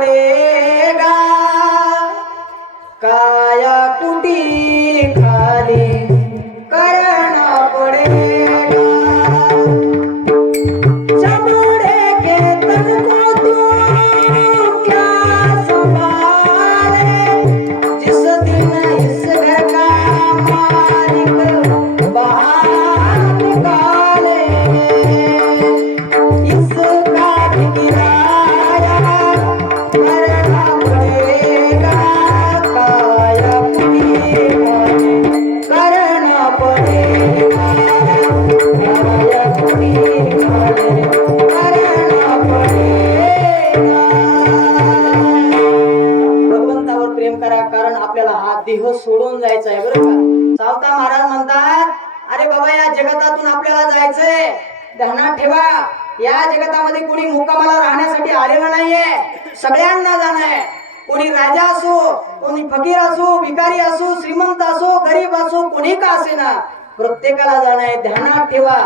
पडेगा काया कुटी खाली करना पडेगा चबूड़े के तन को तू क्या संभाले जिस दिन इस घर का मालिक बाहर निकाले इसका भी किराया करना पड़ेगा काया कुटी करना पड़ेगा काया कुटी करना पड़ेगा। भगवंतावर प्रेम करा कारण आपल्याला हा देह सोडून जायचा आहे बरं का। सावता महाराज म्हणतात अरे बाबा या जगतातून आपल्याला जायचंय ध्यानात ठेवा या जगतामध्ये कोणी मुक्कामाला राहण्यासाठी आलेला नाहीये सगळ्यांना जाणं आहे कोणी राजा असो कोणी फकीर असो भिकारी असो श्रीमंत असो गरीब असो कोणी का असेना प्रत्येकाला जाणं आहे ध्यानात ठेवा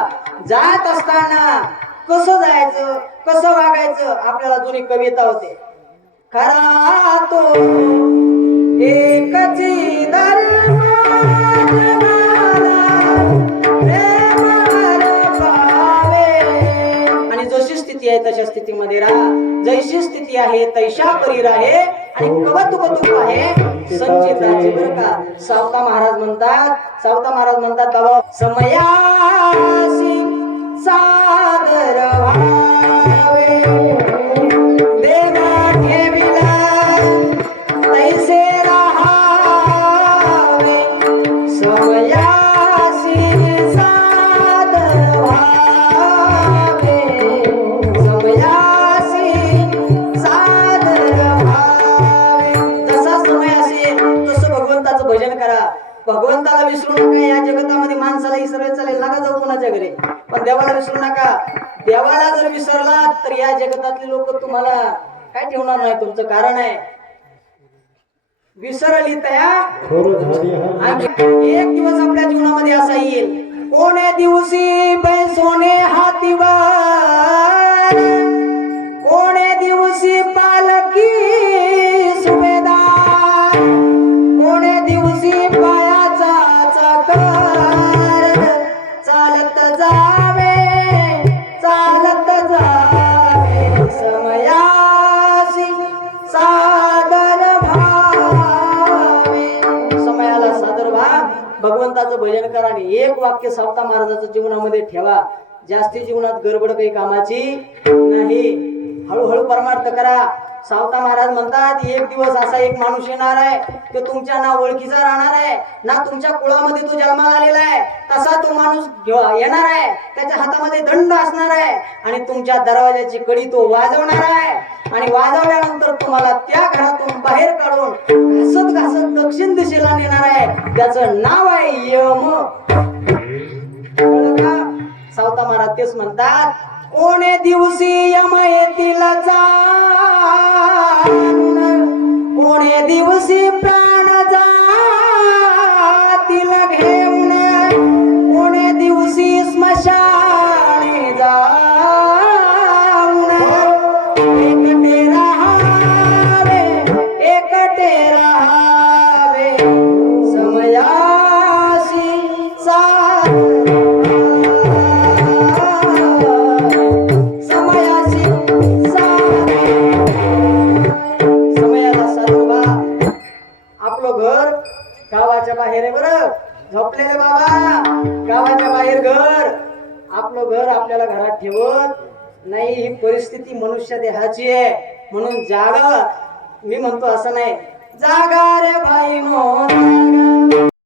जात असताना कसं जायचं कसं वागायचं आपल्याला जुनी कविता होते खरा तो एकची धर्म आणि जशी स्थिती आहे तशा स्थितीमध्ये राहा जैशी स्थिती आहे तैशा परी राहे आणि कवतुक आहे संचित राहायचे बरं का। सावता महाराज म्हणतात बाबा समयासी सादर व्हावे देवा ठेविला तैसे राहावे समयासी सादर व्हावे समयासी सादर व्हावे जसा समय असेल तसं भगवंताचं भजन करा भगवंताला विसरू नका या जगतामध्ये माणसाला इसरायला चालेल नका जाऊ कोणाच्या घरी पण देवाला विसरू नका देवाला जर विसरलात तर या जगतातले लोक तुम्हाला काय ठेवणार नाही तुमचं कारण आहे विसरली तया एक दिवस आपल्या जीवनामध्ये असा येईल कोणे दिवशी बैसोने हातीवर कोणे दिवशी पालकी सुभेदार कोणे दिवशी पायाचा चाकर चालत जावे समयासी सादर भावे समयाला सादर व्हा भगवंताचं भजन करा आणि एक वाक्य सावता महाराजाचं जीवनामध्ये ठेवा जास्ती जीवनात गडबड काही कामाची नाही हळूहळू परमार्थ करा। सावता महाराज म्हणतात एक दिवस असा एक माणूस येणार आहे तो तुमच्या ना ओळखीचा राहणार आहे ना तुमच्या कुळामध्ये तो जन्माला आलेला आहे तसा तो माणूस येणार आहे त्याच्या हातामध्ये दंड असणार आहे आणि तुमच्या दरवाजाची कडी तो वाजवणार आहे आणि वाजवल्यानंतर तुम्हाला त्या घरातून बाहेर काढून घासत दक्षिण दिशेला नेणार आहे त्याचं नाव आहे यम। सावता महाराज तेच म्हणतात कोणे दिवशी यम येतील जाऊन कोणे दिवशी प्राण जातील घेऊन कोणे दिवशी स्मशाने जाऊन एकटे राहावे समयासी गावाच्या बाहेर आहे बरं झोपलेले बाबा गावाच्या बाहेर घर आपलं घर आपल्याला घरात ठेवत नाही ही परिस्थिती मनुष्य देहाची आहे म्हणून जागा मी म्हणतो असं नाही जागा रे भाई